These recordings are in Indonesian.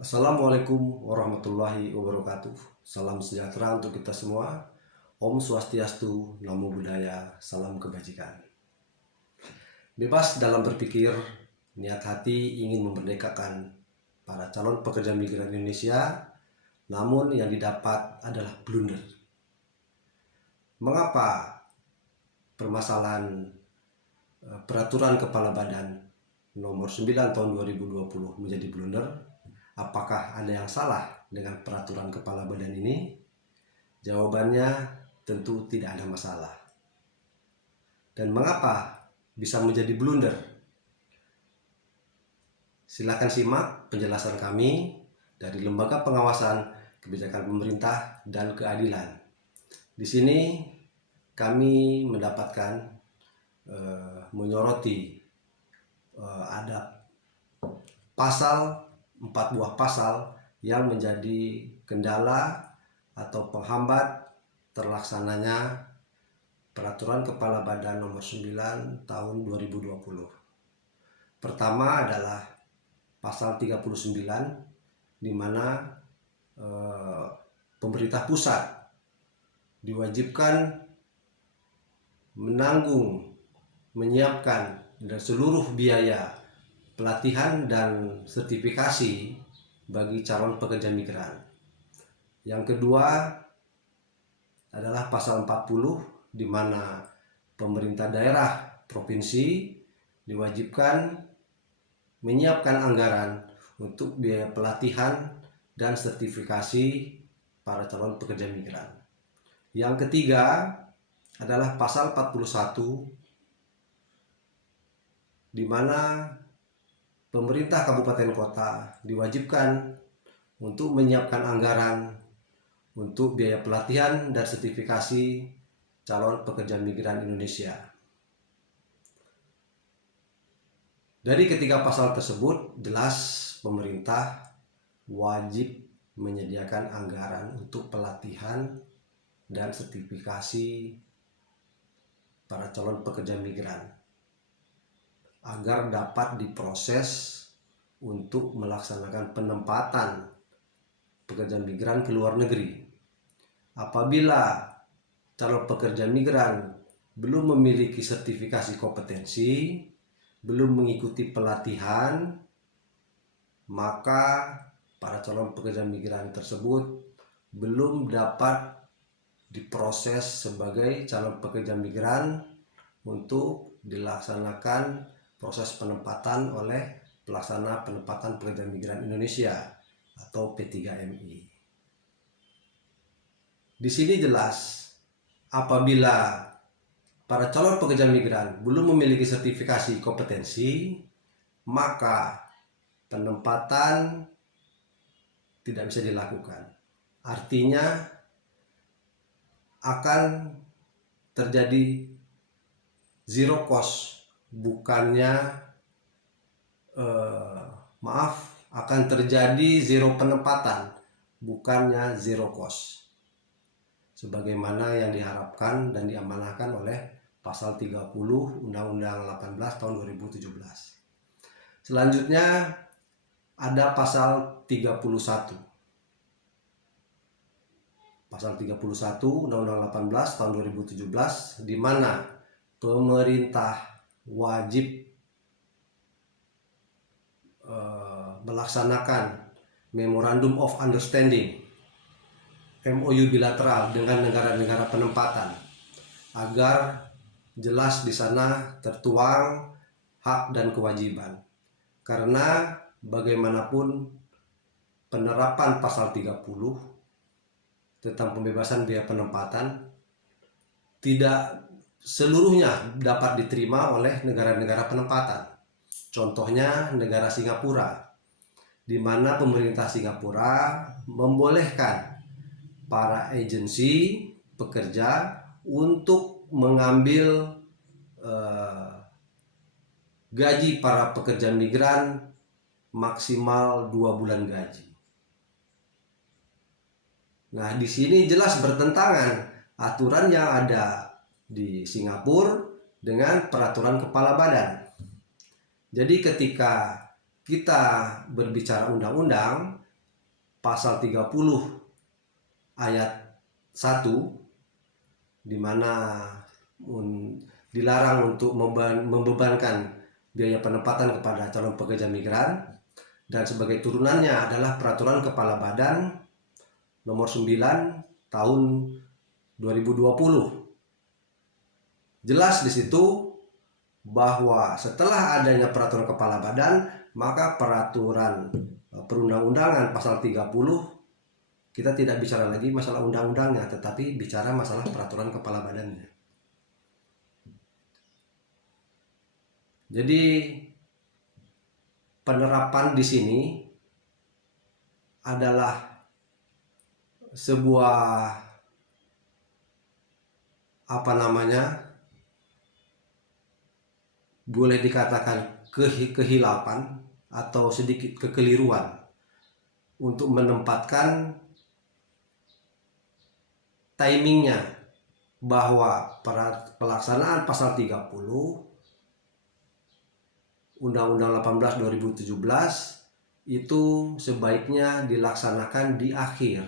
Assalamualaikum warahmatullahi wabarakatuh. Salam sejahtera untuk kita semua. Om Swastiastu, Namo Buddhaya, salam kebajikan. Bebas dalam berpikir, niat hati ingin memerdekakan para calon pekerja migran Indonesia, namun yang didapat adalah blunder. Mengapa permasalahan peraturan kepala badan nomor 9 tahun 2020 menjadi blunder? Apakah ada yang salah dengan peraturan kepala badan ini? Jawabannya tentu tidak ada masalah. Dan mengapa bisa menjadi blunder? Silakan simak penjelasan kami dari Lembaga Pengawasan Kebijakan Pemerintah dan Keadilan. Di sini kami mendapatkan menyoroti ada pasal 4 buah pasal yang menjadi kendala atau penghambat terlaksananya peraturan kepala badan nomor 9 tahun 2020. Pertama adalah pasal 39 di mana pemerintah pusat diwajibkan menyiapkan dan seluruh biaya pelatihan dan sertifikasi bagi calon pekerja migran. Yang kedua adalah pasal 40 di mana pemerintah daerah provinsi diwajibkan menyiapkan anggaran untuk biaya pelatihan dan sertifikasi para calon pekerja migran. Yang ketiga adalah pasal 41 di mana pemerintah kabupaten kota diwajibkan untuk menyiapkan anggaran untuk biaya pelatihan dan sertifikasi calon pekerja migran Indonesia. Dari ketiga pasal tersebut jelas pemerintah wajib menyediakan anggaran untuk pelatihan dan sertifikasi para calon pekerja migran agar dapat diproses untuk melaksanakan penempatan pekerja migran ke luar negeri. Apabila calon pekerja migran belum memiliki sertifikasi kompetensi, belum mengikuti pelatihan, maka para calon pekerja migran tersebut belum dapat diproses sebagai calon pekerja migran untuk dilaksanakan proses penempatan oleh pelaksana penempatan pekerja migran Indonesia atau P3MI. Di sini jelas apabila para calon pekerja migran belum memiliki sertifikasi kompetensi, maka penempatan tidak bisa dilakukan. Artinya akan terjadi zero cost, akan terjadi zero penempatan, bukannya zero cost, sebagaimana yang diharapkan dan diamanahkan oleh pasal 30 Undang-Undang 18 tahun 2017. Selanjutnya ada pasal 31. Pasal 31 Undang-Undang 18 tahun 2017 di mana pemerintah wajib melaksanakan Memorandum of Understanding MOU bilateral dengan negara-negara penempatan agar jelas di sana tertuang hak dan kewajiban. Karena bagaimanapun penerapan pasal 30 tentang pembebasan biaya penempatan tidak seluruhnya dapat diterima oleh negara-negara penempatan. Contohnya negara Singapura, di mana pemerintah Singapura membolehkan para agensi pekerja untuk mengambil gaji para pekerja migran maksimal 2 bulan gaji. Nah, di sini jelas bertentangan aturan yang ada di Singapura dengan peraturan kepala badan. Jadi ketika kita berbicara undang-undang, pasal 30 ayat 1, di mana dilarang untuk membebankan biaya penempatan kepada calon pekerja migran, dan sebagai turunannya adalah Peraturan Kepala Badan nomor 9 tahun 2020. Jelas di situ bahwa setelah adanya peraturan kepala badan, maka peraturan perundang-undangan pasal 30, kita tidak bicara lagi masalah undang-undangnya, tetapi bicara masalah peraturan kepala badannya. Jadi penerapan di sini adalah sebuah boleh dikatakan kehilapan atau sedikit kekeliruan untuk menempatkan timingnya, bahwa pelaksanaan pasal 30 Undang-Undang 18 2017 itu sebaiknya dilaksanakan di akhir,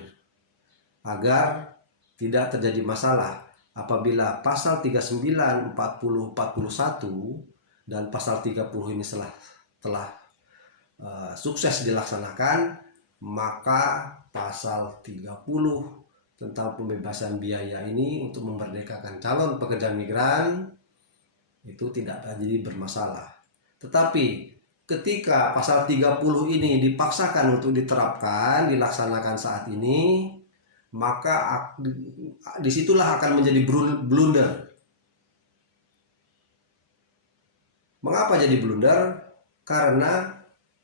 agar tidak terjadi masalah apabila pasal 39, 40, 41 dan pasal 30 ini telah sukses dilaksanakan, maka pasal 30 tentang pembebasan biaya ini untuk memerdekakan calon pekerja migran itu tidak jadi bermasalah. Tetapi ketika pasal 30 ini dipaksakan untuk diterapkan, dilaksanakan saat ini, maka disitulah akan menjadi blunder. Mengapa jadi blunder? Karena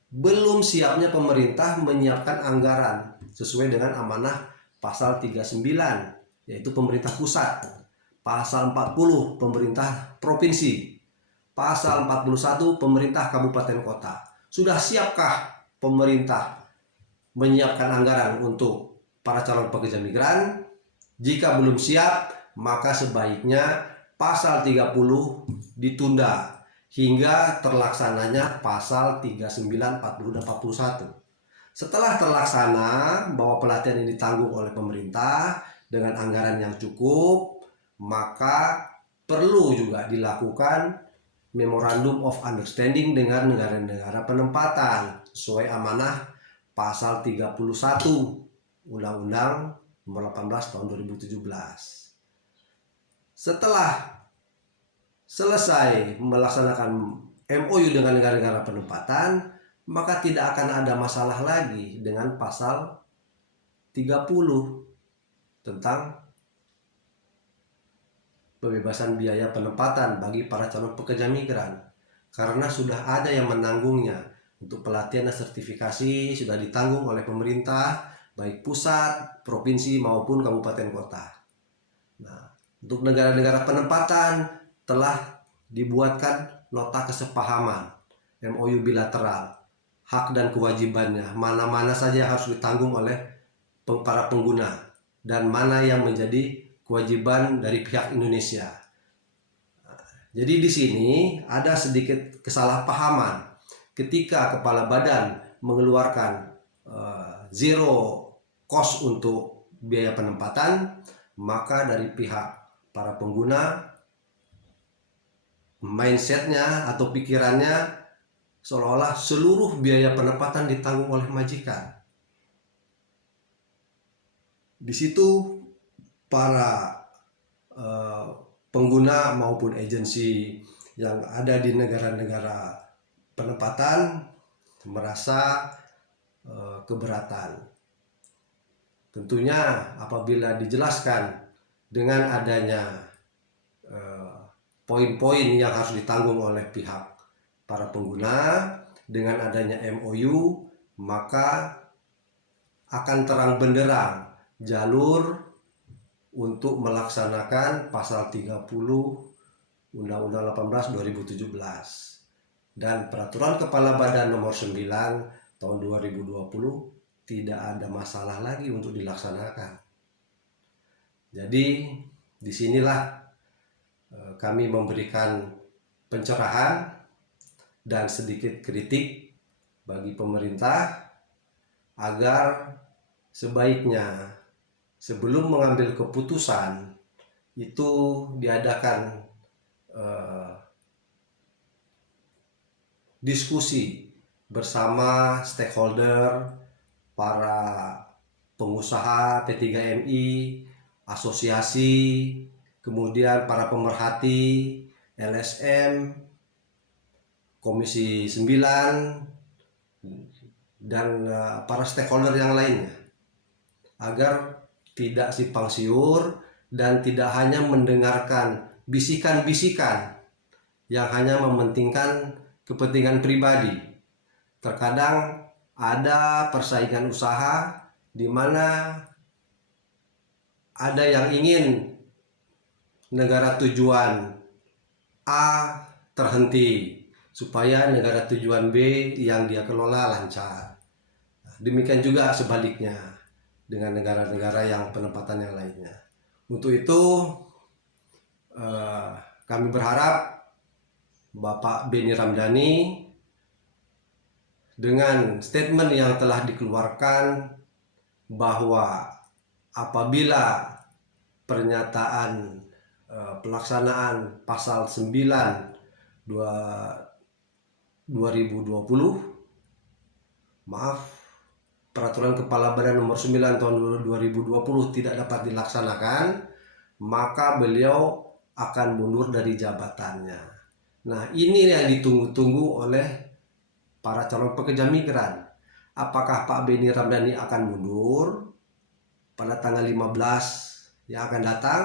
belum siapnya pemerintah menyiapkan anggaran sesuai dengan amanah pasal 39, yaitu pemerintah pusat, pasal 40 pemerintah provinsi, pasal 41 pemerintah kabupaten kota. Sudah siapkah pemerintah menyiapkan anggaran untuk para calon pekerja migran? Jika belum siap, maka sebaiknya pasal 30 ditunda hingga terlaksananya pasal 39, 40, dan 41. Setelah terlaksana bahwa pelatihan ini ditanggung oleh pemerintah dengan anggaran yang cukup, maka perlu juga dilakukan Memorandum of Understanding dengan negara-negara penempatan sesuai amanah pasal 31 Undang-Undang nomor 18 tahun 2017. Setelah selesai melaksanakan MOU dengan negara-negara penempatan, maka tidak akan ada masalah lagi dengan pasal 30 tentang pembebasan biaya penempatan bagi para calon pekerja migran, karena sudah ada yang menanggungnya. Untuk pelatihan dan sertifikasi sudah ditanggung oleh pemerintah, baik pusat, provinsi maupun kabupaten kota. Nah, untuk negara-negara penempatan telah dibuatkan nota kesepahaman MOU bilateral, hak dan kewajibannya, mana-mana saja harus ditanggung oleh para pengguna dan mana yang menjadi kewajiban dari pihak Indonesia. Jadi di sini ada sedikit kesalahpahaman ketika kepala badan mengeluarkan zero cost untuk biaya penempatan, maka dari pihak para pengguna mindsetnya atau pikirannya seolah-olah seluruh biaya penempatan ditanggung oleh majikan. Di situ para pengguna maupun agensi yang ada di negara-negara penempatan merasa keberatan. Tentunya apabila dijelaskan dengan adanya poin-poin yang harus ditanggung oleh pihak para pengguna dengan adanya MOU, maka akan terang benderang jalur untuk melaksanakan pasal 30 Undang-Undang 18 2017 dan Peraturan Kepala Badan nomor 9 tahun 2020 tidak ada masalah lagi untuk dilaksanakan. Jadi disinilah kami memberikan pencerahan dan sedikit kritik bagi pemerintah agar sebaiknya sebelum mengambil keputusan itu diadakan diskusi bersama stakeholder, para pengusaha P3MI, asosiasi, kemudian para pemerhati, LSM, Komisi 9, dan para stakeholder yang lainnya, agar tidak simpang siur dan tidak hanya mendengarkan bisikan-bisikan yang hanya mementingkan kepentingan pribadi. Terkadang ada persaingan usaha di mana ada yang ingin negara tujuan A terhenti supaya negara tujuan B yang dia kelola lancar. Demikian juga sebaliknya dengan negara-negara yang penempatan yang lainnya. Untuk itu kami berharap Bapak Benny Ramdhani dengan statement yang telah dikeluarkan bahwa apabila pernyataan pelaksanaan pasal 9 2020 peraturan Kepala Badan nomor 9 tahun 2020 tidak dapat dilaksanakan, maka beliau akan mundur dari jabatannya. Nah, ini yang ditunggu-tunggu oleh para calon pekerja migran. Apakah Pak Benny Ramdhani akan mundur pada tanggal 15 yang akan datang,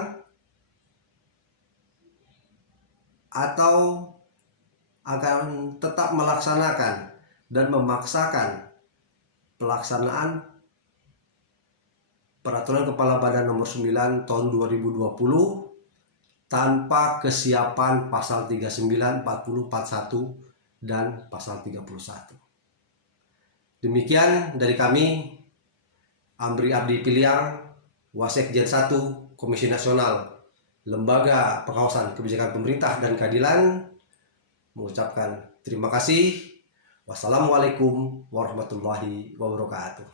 atau akan tetap melaksanakan dan memaksakan pelaksanaan peraturan Kepala Badan nomor 9 tahun 2020 tanpa kesiapan pasal 39, 40, 41 dan pasal 31. Demikian dari kami, Amri Abdi Piliang, Wasekjen 1 Komisi Nasional Lembaga Pengawasan Kebijakan Pemerintah dan Keadilan, mengucapkan terima kasih. Wassalamualaikum warahmatullahi wabarakatuh.